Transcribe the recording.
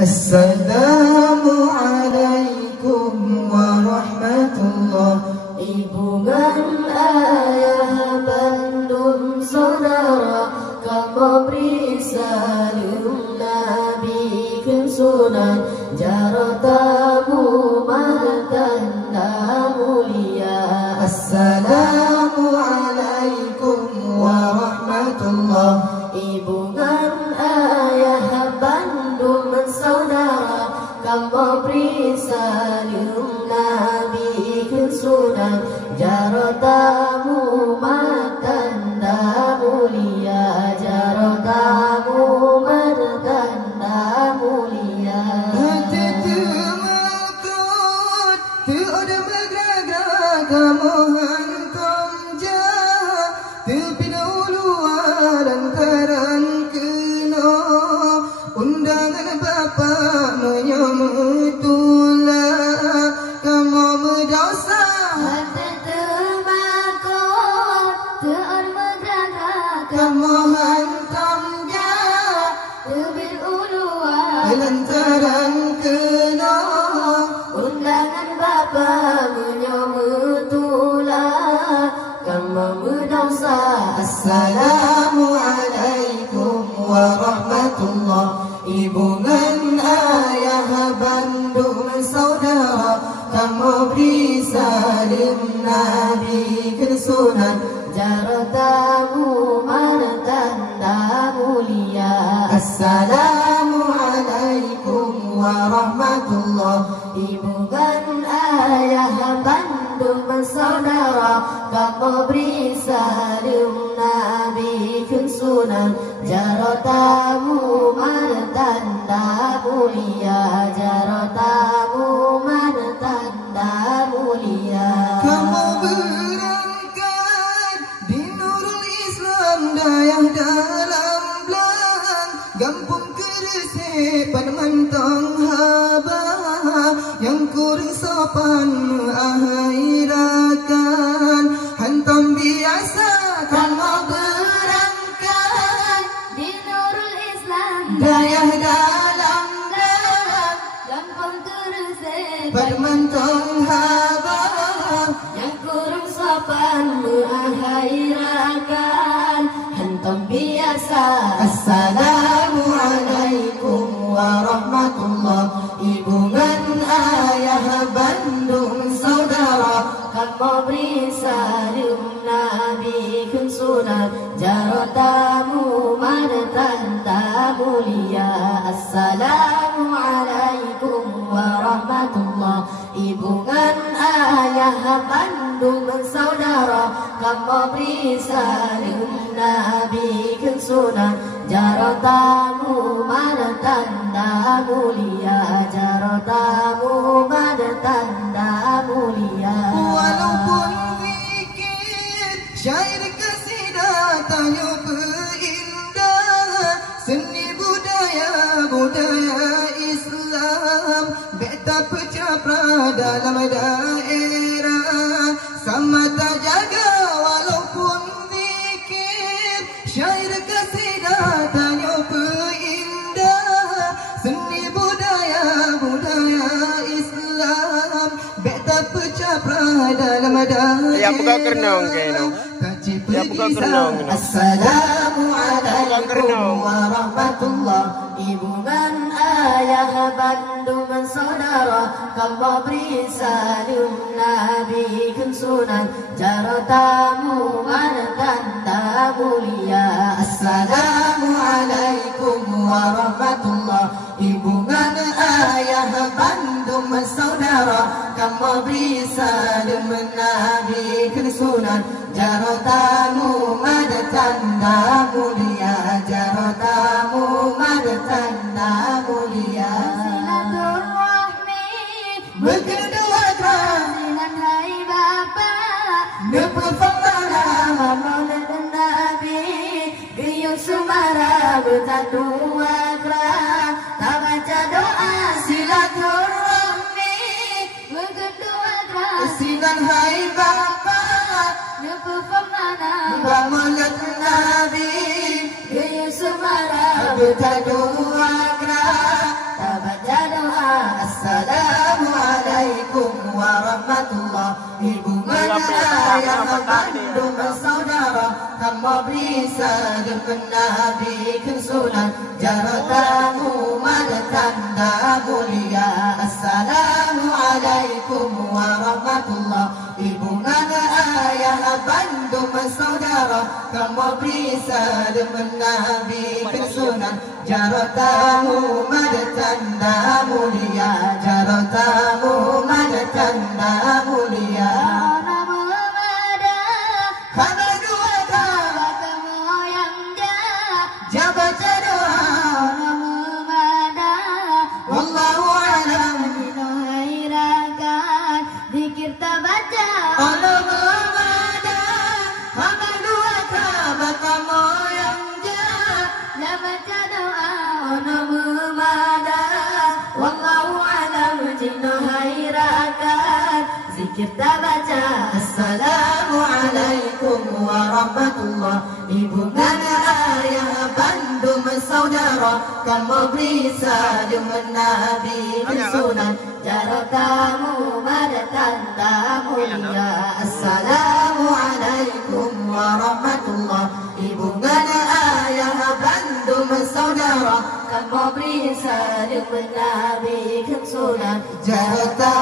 Assalamualaikum warahmatullah. Ibu dan ayah bandung saudara, kamu beri salam Nabi kesunan, jaratamu martanda mulia. Assalamualaikum warahmatullah. Ibu dan ayah bandung saudara, kamu beri salam Nabi kesunan, jaratamu martanda mulia, jaratamu martanda mulia. Hati temakut, tiada bergerak, kamu hantam jah, tapi dahulu dan karang kena undangan bapa menyamutullah, kamu berdosa. Hati temakut, tiada bergerak, Kamu hantam jah, tapi uluan lantaran kena undangan bapa menyamutullah, kamu berdosa. Assalamualaikum warahmatullah. Ibu dan ayah bandung saudara, kamu beri salim Nabi kesunan, Jaratamu martanda mulia. Assalamualaikum warahmatullah. Ibu dan ayah bandung saudara, kamu beri salam Nabi kesunan, jaratamu martanda mulia, jaratamu martanda mulia. Kamu berangkat di Nurul Islam, dayah dalam belang, gampung Keresik pada mantang haba, yang kurang sopan mengakhirakan hantam biasa. Kamu berangkat Di Nurul Islam, dayah dalam belang, gampang Keresik pada mantang haba, yang kurang sopan mengakhirakan hantam biasa. Assalamualaikum warahmatullah. Ibu dan ayah bandung saudara, kamu beri salam Nabi kesunan, jaratamu martanda mulia. Assalamualaikum warahmatullah. Ibu dan ayah bandung saudara, kamu beri salam Nabi kesunan, jaratamu martanda mulia, jaratamu martanda mulia. walaupun zikir syair kasidah tanya berindah, seni budaya Islam beta pecah dalam daerah, sama tak jaga walaupun zikir syair kasidah tanya berindah, seni budaya Islam beta pecah dalam daerah. Ya buka kernong kayaknya. Ya buka kernong. Assalamualaikum warahmatullah. Ibu dan ayah bandung saudara, kamu beri salam Nabi kesunan, jaratamu martanda mulia. Assalamualaikum warahmatullah. Ibu dan ayah bandung saudara, kamu beri salam Nabi kesunan, jaratamu martanda mulia, jaratamu martanda mulia. Silaturahmi Berkedua kerana dengan hai bapa, nepefamana Maulana dan Nabi, gayung sumara bertatu agra, tak baca doa silaturahmi berkedua agra, sinan hai bapa, nepefamana bertajuk akra baca doa Assalamualaikum warahmatullahi wabarakatuh. Ayah bandu bersaudara tanpa bisa dengan Nabi kesunan jarak tamu mada tanda mulia. Assalamualaikum warahmatullahi wabarakatuh. Ayah bandu bersaudara tanpa bisa dengan Nabi kesunan jarak tamu mada tanda mulia. Jarak tamu mada tanda mulia. Baca doa wallahu alam mengairakan zikir tabaca Allah memada amal dua kerabat kamu yang jah la baca doa Allah memada wallahu alam mengairakan zikir tabaca. Assalamualaikum warahmatullahi wabarakatuh. Ayah bandu bersaudara kamu bisa dengan Nabi kesunan jarak tamu pada tanda mulia. Assalamualaikum warahmatullahi wabarakatuh. Ayah bandu bersaudara kamu bisa dengan Nabi kesunan jarak tamu